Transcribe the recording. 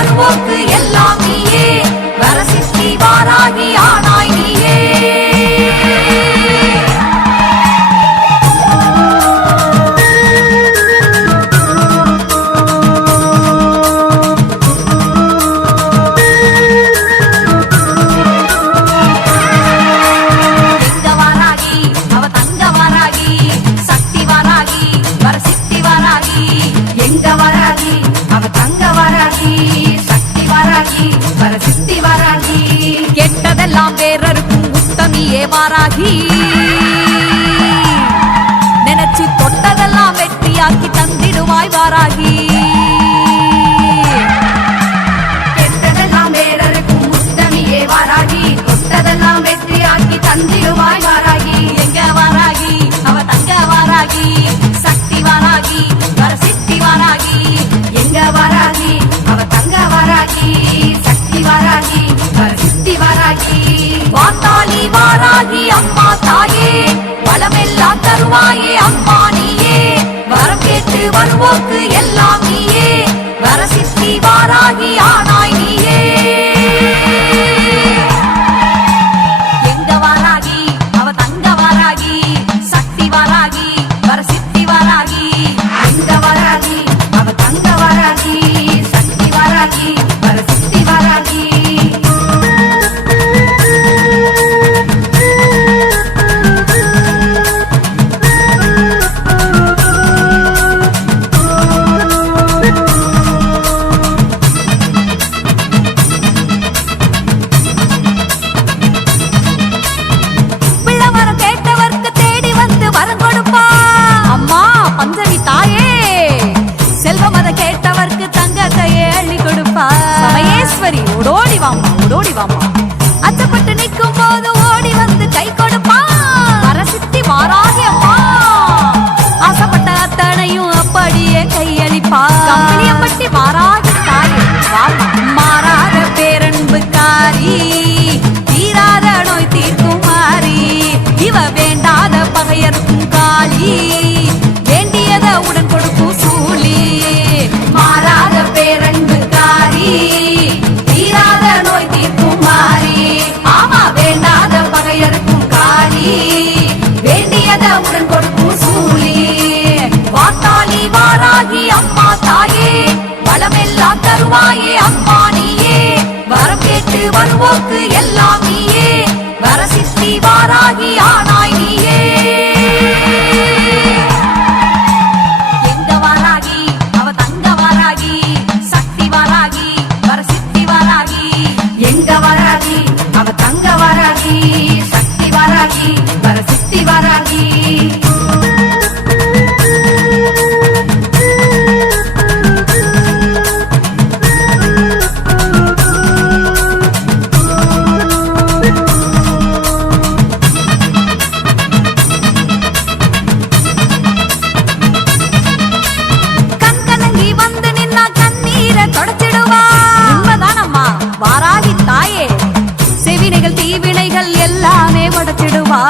வருவோக்கு எல்லாம் நீயே வரசித்தி வாராகி ஆனாய் நீயே கெட்டதெல்லாம் வேறருக்கும் உத்தமியே வாராகி நினைச்சு தொட்டதெல்லாம் வெற்றியாக்கி தந்திடுவாய் வாராகி கெட்டதெல்லாம் வேறருக்கும் உத்தமியே வாராகி தொட்டதெல்லாம் வெற்றியாக்கி தந்திடுவாய் வாராகி எங்க வாராகி அவ தங்க வாராகி சக்தி வாராகி வரசித்தி வாராகி எங்க வாராகி அவ தங்க வாராகி சக்தி வாராகி வரசித்தி வாராகி வாத்தாளி வாராகி அம்மா தாயே வளமெல்லாம் தருவாயே அம்மா நீயே வரம் கேட்டு வருவோக்கு எல்லாம் நீயே வரசித்தி வாராகி ஆனாய் நீயே எங்க வாராகி அவ தங்க வாராகி சக்தி வாராகி வரசித்தி வாராகி எங்க வாராகி அவ தங்க வாராகி சக்தி வாராகி வரசித்தி வாராகி ஓடோடி வாமா ஓடோடி வாமா அச்சப்பட்டு நிற்கும் போது ஓடி வந்து கை கொடுப்பா வரசித்தி வாராகி அம்மா ஆசைப்பட்ட அத்தனையும் அப்படியே கையளிப்பா கம்பளியப்பட்டி வாராகி தாயே மாறாத பேரன்புக்காரி தீராத நோய் தீர்க்கும் மாறி இவ வேண்டாத பகையர்க்கும் காளி வேண்டியத உடன் கொடுக்கும் சூழி மாறாத பேரன்புக்காரி தீராத நோய் தீர்க்கும் மாறி ஆமா வேண்டாத பகையருக்கும் காளி வேண்டியத உடன் கொடுக்கும் சூழி வாத்தாளி வாராகி அம்மா தாயே வளமெல்லாம் தருவாயே அம்மா நீயே வரம் கேட்டு வருவோக்கு எல்லாம் நீயே வரசித்தி வாராகி ஆனாய் நீயே எங்க வாராகி அவ தங்க வாராகி சக்தி வாராகி வரசித்தி வாராகி எங்க வாராகி அவ தங்க வாராகி சக்தி வாராகி வரசித்தி வாராகி வாராகி தாயே செவினைகள் தீவினைகள் எல்லாமே உடைச்சிடுவா